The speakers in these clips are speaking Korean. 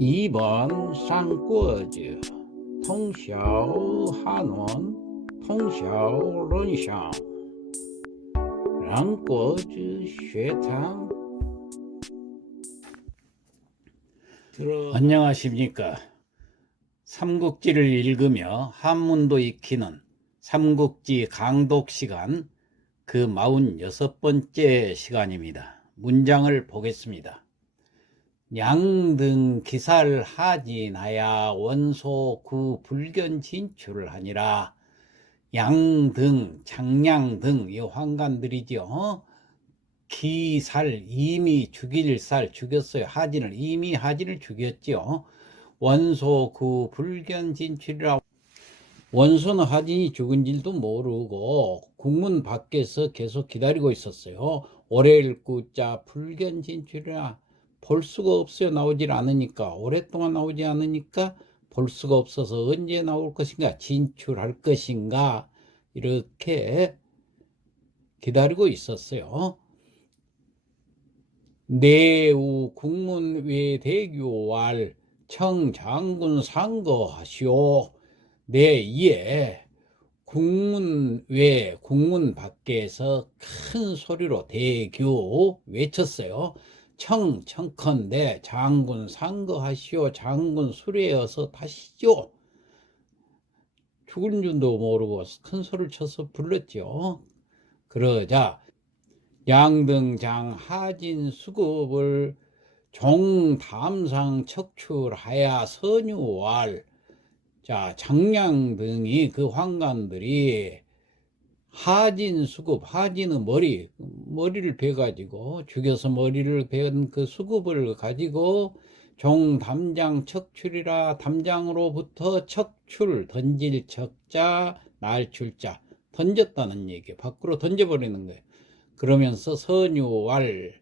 2번三国志通晓汉文通晓论想两国之学堂。 안녕하십니까. 삼국지를 읽으며 한문도 익히는 삼국지 강독 시간 그 46번째 시간입니다. 문장을 보겠습니다. 양등 기살 하진하야 원소 구 불견 진출을 하니라. 양등, 장량 등 이 환관들이죠. 기살, 이미 죽일 살 죽였어요. 하진을, 이미 하진을 죽였죠. 원소 구 불견 진출이라. 원소는 하진이 죽은 줄도 모르고 국문 밖에서 계속 기다리고 있었어요. 오래일 구자 불견 진출이라. 볼 수가 없어요. 나오질 않으니까. 오랫동안 나오지 않으니까 볼 수가 없어서 언제 나올 것인가, 진출할 것인가, 이렇게 기다리고 있었어요. 내우 국문 외대교왈 청장군 상거하시오. 내2에 국문 외, 국문 밖에서 큰 소리로 대교 외쳤어요. 청컨대 장군 상거하시오. 장군 수레어서 타시죠. 죽은 줄도 모르고 큰 소리를 쳐서 불렀죠. 그러자 양등장 하진 수급을 종담상 척출하야 선유왈. 자, 장량 등이 그 환관들이 하진 수급, 하진은 머리를 베가지고 죽여서 머리를 베은 그 수급을 가지고 종담장 척출이라. 담장으로부터 척출, 던질 척자, 날출자, 던졌다는 얘기, 밖으로 던져버리는 거예요. 그러면서 선유왈,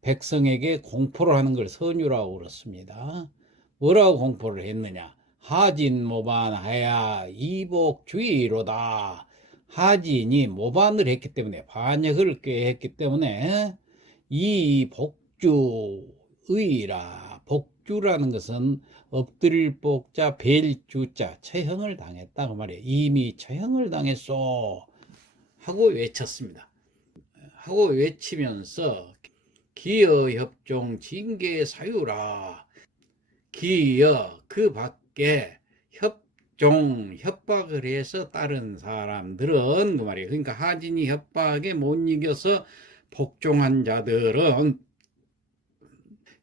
백성에게 공포를 하는 걸 선유라고 그렇습니다. 뭐라고 공포를 했느냐? 하진 모반하야 이복주의로다. 하진이 모반을 했기 때문에, 반역을 꾀했기 때문에 이 복주의라. 복주라는 것은 엎드릴 복자 벨주자, 처형을 당했다 그 말이에요. 이미 처형을 당했소 하고 외쳤습니다. 하고 외치면서 기여 협종 징계 사유라. 기여, 그 밖에 협종, 협박을 해서 다른 사람들은 그 말이에요. 그러니까 하진이 협박에 못 이겨서 복종한 자들은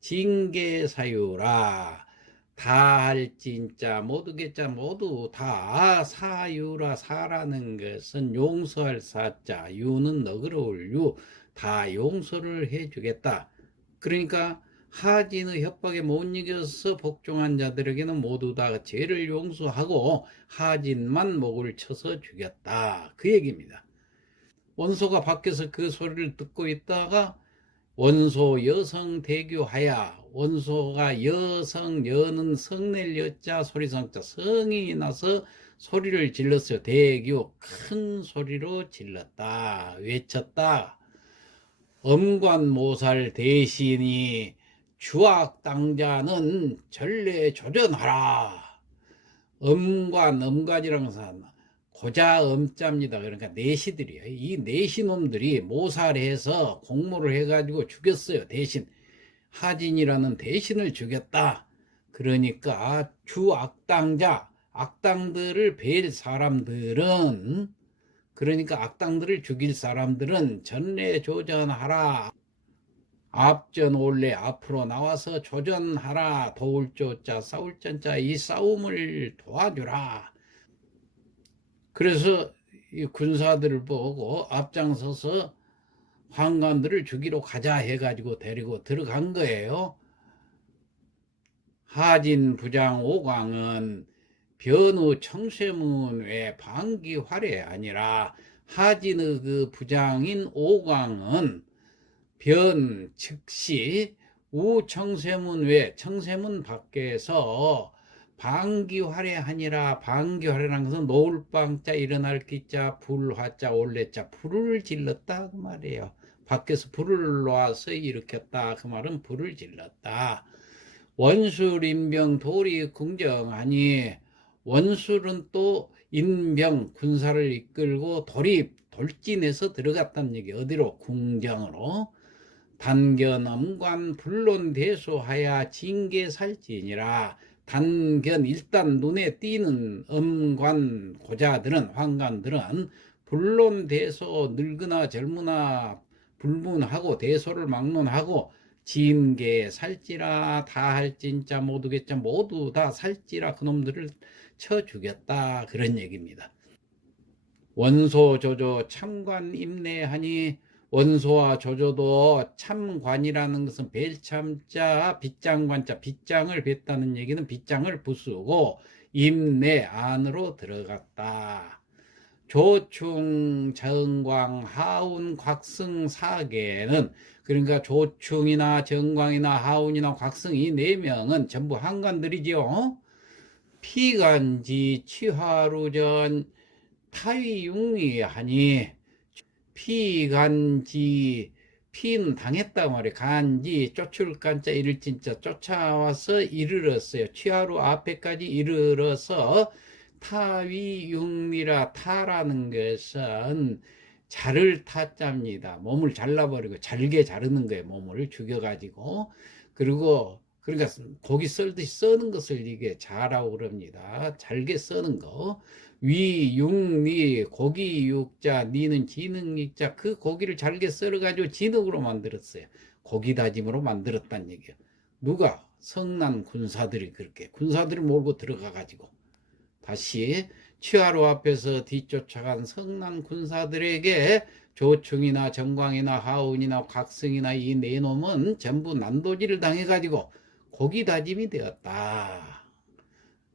징계 사유라. 다 할 진짜 모두 개자 모두 다 사유라. 사라는 것은 용서할 사자, 유는 너그러울 유, 다 용서를 해주겠다. 그러니까 하진의 협박에 못 이겨서 복종한 자들에게는 모두 다 죄를 용서하고 하진만 목을 쳐서 죽였다, 그 얘기입니다. 원소가 밖에서 그 소리를 듣고 있다가 원소 여성 대교하야. 원소가 여성, 여는 성낼 여자, 소리성자, 성이 나서 소리를 질렀어요. 대교, 큰 소리로 질렀다, 외쳤다. 엄관모살 대신이 주악당자는 전례 조전하라. 엄관이라는 것은 고자 엄자입니다. 그러니까 내시들이에요. 이 내시놈들이 모살해서 공모를 해가지고 죽였어요. 대신 하진이라는 대신을 죽였다. 그러니까 주악당자, 악당들을 뵐 사람들은, 그러니까 악당들을 죽일 사람들은 전례 조전하라. 앞전 올래, 앞으로 나와서 조전하라. 도울 조자, 싸울 전자, 이 싸움을 도와주라. 그래서 이 군사들을 보고 앞장서서 환관들을 죽이러 가자 해가지고 데리고 들어간 거예요. 하진 부장 오광은 변우 청쇠문 외 방기활이 아니라, 하진의 그 부장인 오광은 변 즉시 우 청쇠문 외, 청쇠문 밖에서 방기활애하니라. 방기활애라는 것은 노을방자, 일어날 기자, 불화자, 올래자, 불을 질렀다 그 말이에요. 밖에서 불을 놔서 일으켰다 그 말은 불을 질렀다. 원술 인병 도리 궁정하니 원술은 또 인병 군사를 이끌고 돌진해서 들어갔다는 얘기. 어디로? 궁정으로. 단견 엄관 불론 대소하야 징계살진이라. 단견 일단 눈에 띄는 엄관 고자들은 황관들은 불론 대소 늙으나 젊으나 불문하고 대소를 막론하고 징계 살찌라 다 할진자 모두겠자 모두 다 살찌라 그놈들을 쳐 죽였다 그런 얘기입니다. 원소 조조 참관 임내하니 원소와 조조도 참관이라는 것은 벨참자 빗장관자 빗장을 뱉다는 얘기는 빗장을 부수고 임내 안으로 들어갔다. 조충 정광 하운 곽승 사계는 그러니까 조충이나 정광이나 하운이나 곽승 이 네 명은 전부 한관들이지요. 피간지 취하루전 타위육리하니 피간지 피는 당했다 말이에요. 간지 쫓을 간자 이를 진짜 쫓아와서 이르렀어요. 취하루 앞에까지 이르러서 타위육리라 타라는 것은 자를 타자입니다. 몸을 잘라버리고 잘게 자르는 거예요. 몸을 죽여가지고. 그리고 그러니까 고기 썰듯이 써는 것을 이게 자라고 그럽니다. 잘게 써는 거. 위육리 고기 육자 니는 진흙육자 그 고기를 잘게 썰어가지고 진흙으로 만들었어요. 고기 다짐으로 만들었다는 얘기예요. 누가? 성난 군사들이 그렇게 군사들을 몰고 들어가가지고 다시 취하루 앞에서 뒤쫓아간 성난 군사들에게 조충이나 정광이나 하운이나 곽승이나 이 네 놈은 전부 난도질을 당해가지고 고기 다짐이 되었다.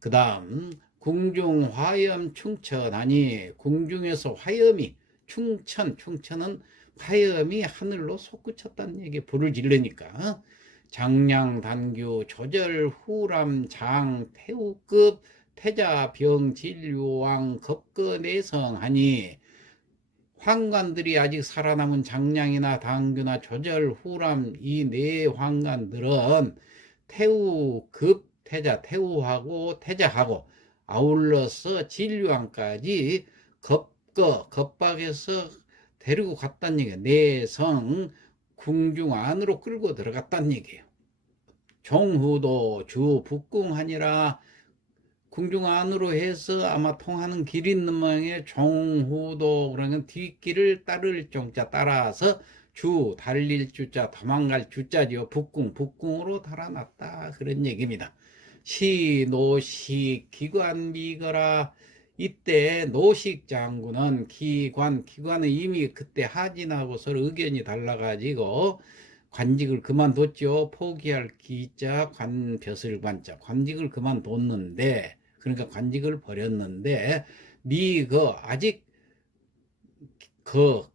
그 다음 궁중 화염 충천하니 궁중에서 화염이 충천은 화염이 하늘로 솟구쳤다는 얘기. 불을 지르니까 장량 단규 조절 후람 장 태우급 태자 병 진류왕 겁거 내성하니 황관들이 아직 살아남은 장량이나 당규나 조절 후람 이 네 황관들은 태우급 태자 태우하고 태자하고 아울러서 진류왕까지 겁박해서 데리고 갔다는 얘기예요. 내성 궁중 안으로 끌고 들어갔다는 얘기예요. 종후도 주 북궁하니라 궁중 안으로 해서 아마 통하는 길이 있는 모양의 종후도 그러면 뒷길을 따를 종자 따라서 주 달릴 주자 도망갈 주자지요. 북궁으로 달아났다 그런 얘기입니다. 시 노식 기관 미거라. 이때 노식 장군은 기관은 이미 그때 하진하고서 의견이 달라가지고 관직을 그만뒀죠. 포기할 기자 관벼슬 관자 관직을 그만뒀는데 그러니까 관직을 버렸는데 아직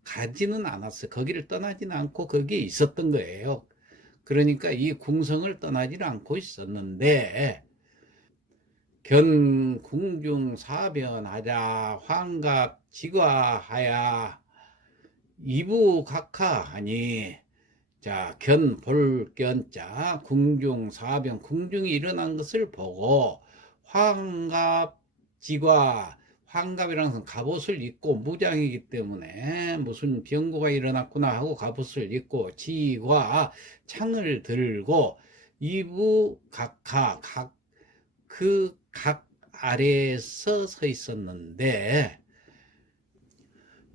가지는 않았어요. 거기를 떠나지는 않고 거기에 있었던 거예요. 그러니까 이 궁성을 떠나지는 않고 있었는데 견궁중 사변하자 환갑 지과하야 이부각하하니 자 견볼견자 궁중 사변 궁중이 일어난 것을 보고 환갑지과 환갑이라는 것은 갑옷을 입고 무장이기 때문에 무슨 병고가 일어났구나 하고 갑옷을 입고 지과 창을 들고 이부각하 그 각 아래에서 서 있었는데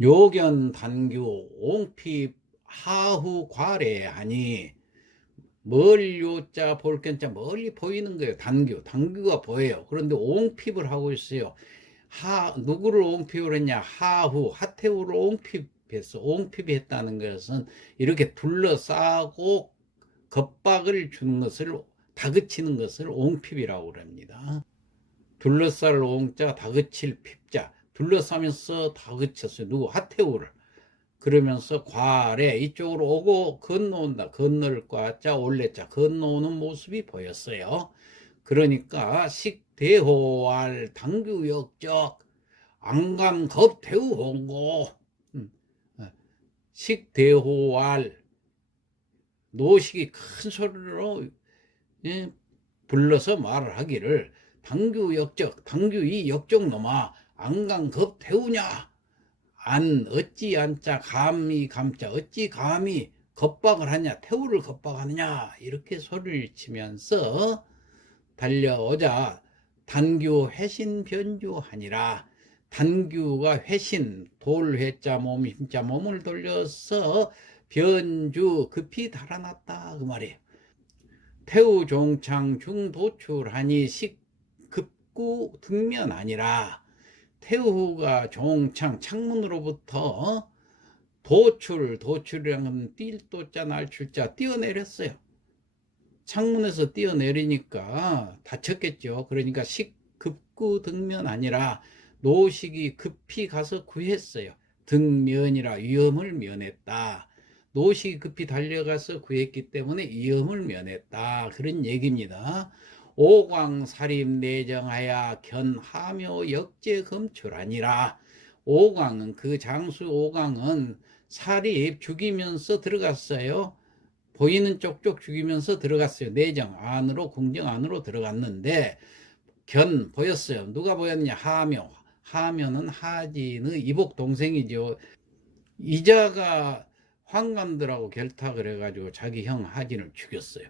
요견 단규 옹핍 하후 과래하니 멀요자 볼견자 멀리 보이는 거예요. 단규가 보여요. 그런데 옹핍을 하고 있어요. 누구를 옹핍을 했냐? 하태우를 옹핍했어. 옹핍이 했다는 것은 이렇게 둘러싸고 겁박을 주는 것을 다그치는 것을 옹핍이라고 합니다. 둘러쌀 옹자 다그칠 핍자 둘러싸면서 다그쳤어요. 누구? 하태우를. 그러면서 과래 이쪽으로 오고 건너온다. 건널 과자 올레자 건너오는 모습이 보였어요. 그러니까 식대호알 당규역적 안감겁대우홍고 식대호알 노식이 큰 소리로 불러서 말을 하기를 당규 역적 당규 이 역적놈아 안간겁 태우냐 안 어찌 안자 감히 감자 어찌 감히 겁박을 하냐 태우를 겁박하느냐 이렇게 소리를 치면서 달려오자 단규 회신 변주하니라. 단규가 회신 돌회자 몸 힘자 몸을 돌려서 변주 급히 달아났다 그 말이에요. 태우 종창 중도출하니 식급구 등면 아니라 태우가 종창 창문으로부터 도출이란 뛸도자 날출자 뛰어내렸어요. 창문에서 뛰어내리니까 다쳤겠죠. 그러니까 식급구 등면 아니라 노식이 급히 가서 구했어요. 등면이라 위험을 면했다. 노식이 급히 달려가서 구했기 때문에 위험을 면했다. 그런 얘기입니다. 오광사림 내정하야 견하묘 역제검출하니라. 오광은 그 장수 오광은 사립 죽이면서 들어갔어요. 보이는 쪽쪽 죽이면서 들어갔어요. 내정 안으로 궁정 안으로 들어갔는데 견 보였어요. 누가 보였냐? 하묘. 하묘는 하진의 이복 동생이죠. 이자가 환관들하고 결탁을 해가지고 자기 형 하진을 죽였어요.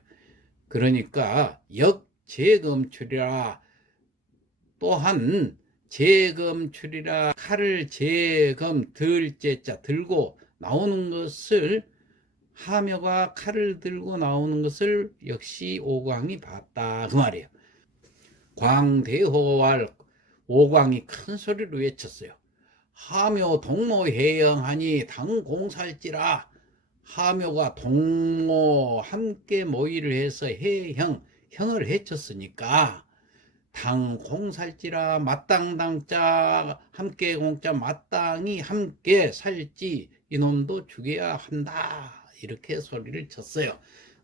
그러니까 역제검출이라 또한 제검출이라 칼을 제검 들제자 들고 나오는 것을 하묘가 칼을 들고 나오는 것을 역시 오광이 봤다 그 말이에요. 광대호왈 오광이 큰 소리로 외쳤어요. 하묘 동모해영하니 당공살지라. 하묘가 동모 함께 모의를 해서 형을 해쳤으니까 당공살지라 마땅당자 함께 공자 마땅히 함께 살지 이놈도 죽여야 한다 이렇게 소리를 쳤어요.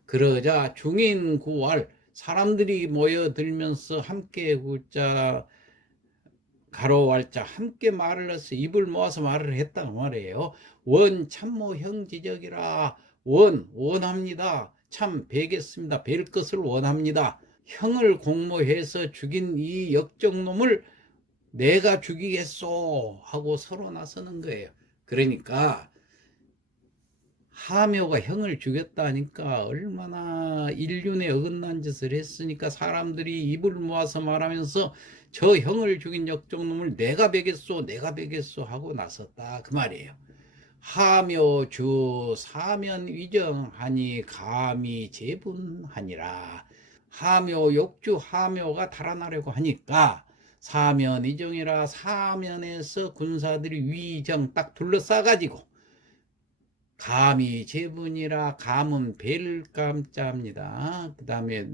그러자 중인 구왈 사람들이 모여들면서 함께 구자 가로 wal자 함께 말을 해서 입을 모아서 말을 했다 그 말이에요. 원 참모 형지적이라. 원합니다. 참 뵈겠습니다. 뵐 것을 원합니다. 형을 공모해서 죽인 이 역적놈을 내가 죽이겠소 하고 서로 나서는 거예요. 그러니까 하묘가 형을 죽였다니까 얼마나 인륜에 어긋난 짓을 했으니까 사람들이 입을 모아서 말하면서 저 형을 죽인 역적놈을 내가 베겠소 하고 나섰다 그 말이에요. 하묘 주 사면 위정하니 감히 제분하니라. 하묘 욕주 하묘가 달아나려고 하니까 사면 위정이라 사면에서 군사들이 위정 딱 둘러싸가지고 감히 제분이라 감은 벨감자입니다. 그 다음에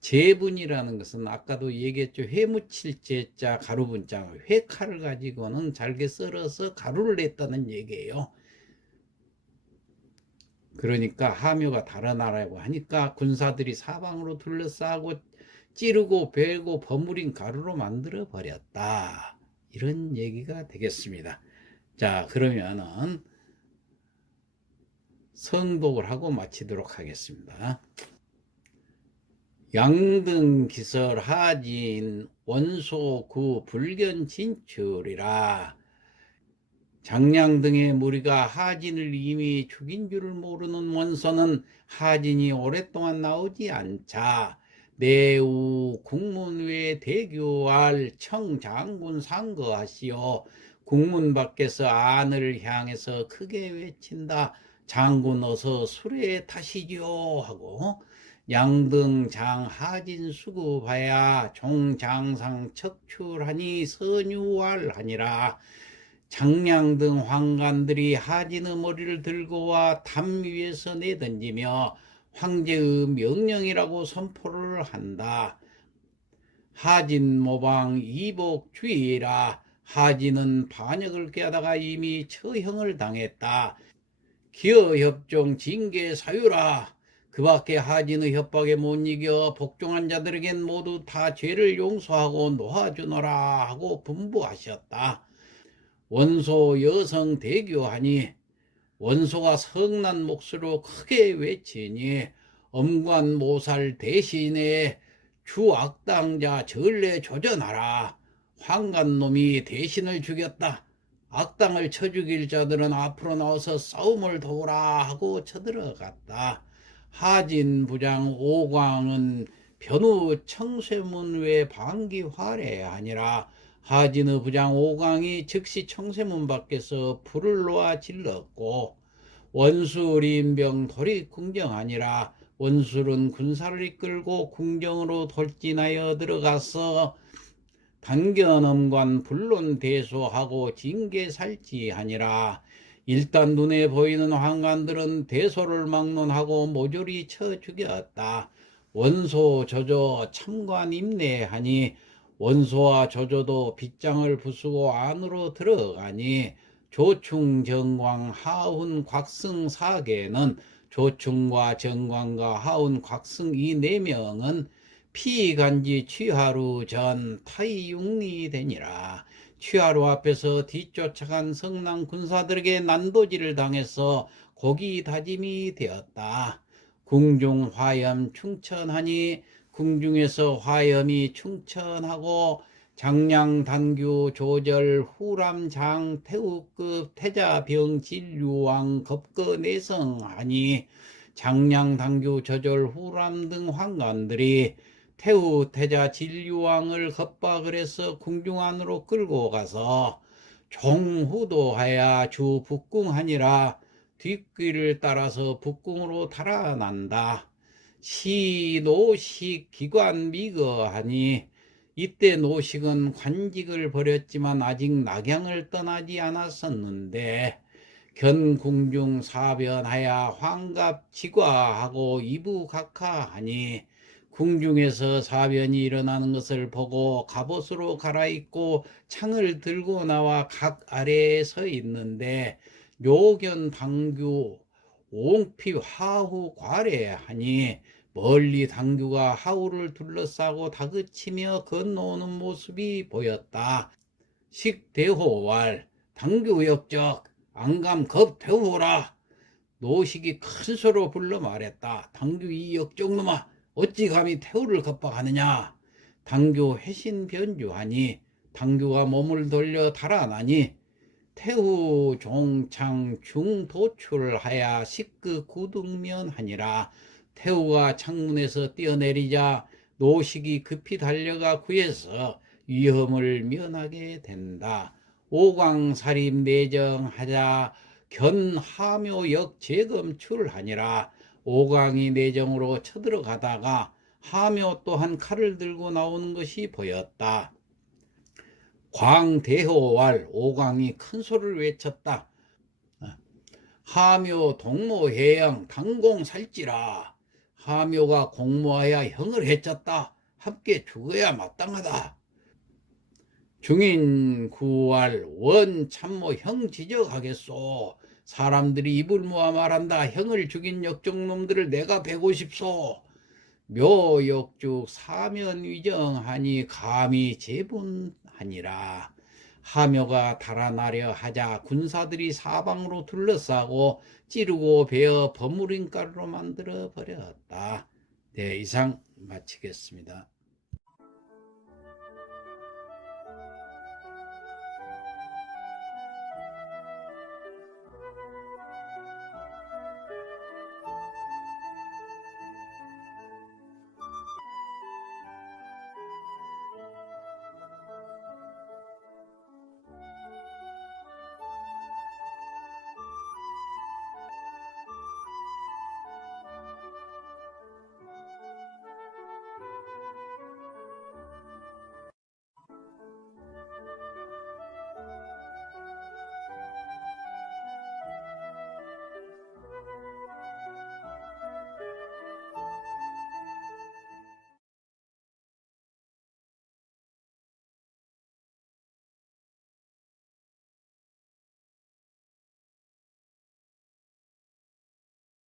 제분이라는 것은 아까도 얘기했죠. 회무칠 제자 가루분자 회칼을 가지고는 잘게 썰어서 가루를 냈다는 얘기예요. 그러니까 하묘가 달아나라고 하니까 군사들이 사방으로 둘러싸고 찌르고 베고 버무린 가루로 만들어 버렸다. 이런 얘기가 되겠습니다. 자, 그러면은 성독을 하고 마치도록 하겠습니다. 양등기설 하진 원소구 불견 진출이라. 장량등의 무리가 하진을 이미 죽인 줄을 모르는 원소는 하진이 오랫동안 나오지 않자 내우 국문외 대교할 청장군 상거하시오. 국문 밖에서 안을 향해서 크게 외친다. 장군 어서 수레에 타시지요 하고 양등장 하진 수급하야 종장상 척출하니 선유활하니라. 장량등 황관들이 하진의 머리를 들고 와 담 위에서 내던지며 황제의 명령이라고 선포를 한다. 하진 모방 이복주의라. 하진은 반역을 깨하다가 이미 처형을 당했다. 기어협종 징계사유라. 그 밖에 하진의 협박에 못 이겨 복종한 자들에겐 모두 다 죄를 용서하고 놓아주노라 하고 분부하셨다. 원소 여성 대교하니 원소가 성난 몫으로 크게 외치니 엄관모살 대신에 주 악당자 전례 조전하라. 황간놈이 대신을 죽였다. 악당을 쳐 죽일 자들은 앞으로 나와서 싸움을 도우라 하고 쳐들어갔다. 하진 부장 오광은 변후 청쇠문 외 방기 활애하니라. 하진의 부장 오광이 즉시 청쇠문 밖에서 불을 놓아 질렀고, 원수 린병 돌이 궁정하니라. 원술은 군사를 이끌고 궁정으로 돌진하여 들어가서 단견엄관 불론 대소하고 징계살지하니라. 일단 눈에 보이는 환관들은 대소를 막론하고 모조리 쳐 죽였다. 원소 조조 참관 임내하니 원소와 조조도 빗장을 부수고 안으로 들어가니 조충 정광 하훈 곽승 사계는 조충과 정광과 하훈 곽승 이 네 명은 피간지 취하루 전 타이육리 되니라. 취하루 앞에서 뒤쫓아간 성남 군사들에게 난도질을 당해서 고기 다짐이 되었다. 궁중 화염 충천하니 궁중에서 화염이 충천하고 장량 단규 조절 후람장 태우급 태자병 진류왕 겁거 내성하니 장량 단규 조절 후람 등 황관들이 태우 태자 진류왕을 겁박을 해서 궁중 안으로 끌고 가서 종후도하여 주 북궁하니라. 뒷길을 따라서 북궁으로 달아난다. 시 노식 기관 미거하니 이때 노식은 관직을 벌였지만 아직 낙양을 떠나지 않았었는데 견궁중 사변하여 환갑 지과하고 이부각하하니 궁중에서 사변이 일어나는 것을 보고 갑옷으로 갈아입고 창을 들고 나와 각 아래에 서 있는데 묘견 당규 옹피 하후 과래하니 멀리 당규가 하우를 둘러싸고 다그치며 건너오는 모습이 보였다. 식대호왈 당규 역적 안감 겁대호라. 노식이 큰 소로 불러 말했다. 당규 이 역적놈아 어찌 감히 태우를 겁박하느냐. 당규 회신 변주하니 당규가 몸을 돌려 달아나니 태후 종창 중도출하야 식그 구등면하니라. 태후가 창문에서 뛰어내리자 노식이 급히 달려가 구해서 위험을 면하게 된다. 오광살인 내정하자 견하묘역 재검출하니라. 오광이 내정으로 쳐들어가다가 하묘 또한 칼을 들고 나오는 것이 보였다. 광대호왈 오광이 큰 소리를 외쳤다. 하묘 동모해영 당공살지라. 하묘가 공모하여 형을 해쳤다. 함께 죽어야 마땅하다. 중인 구할 원 참모 형 지적하겠소. 사람들이 입을 모아 말한다. 형을 죽인 역적놈들을 내가 베고 싶소. 묘역죽 사면위정하니 감히 제분하니라. 하묘가 달아나려 하자 군사들이 사방으로 둘러싸고 찌르고 베어 버무린 가루로 만들어 버렸다. 네, 이상 마치겠습니다.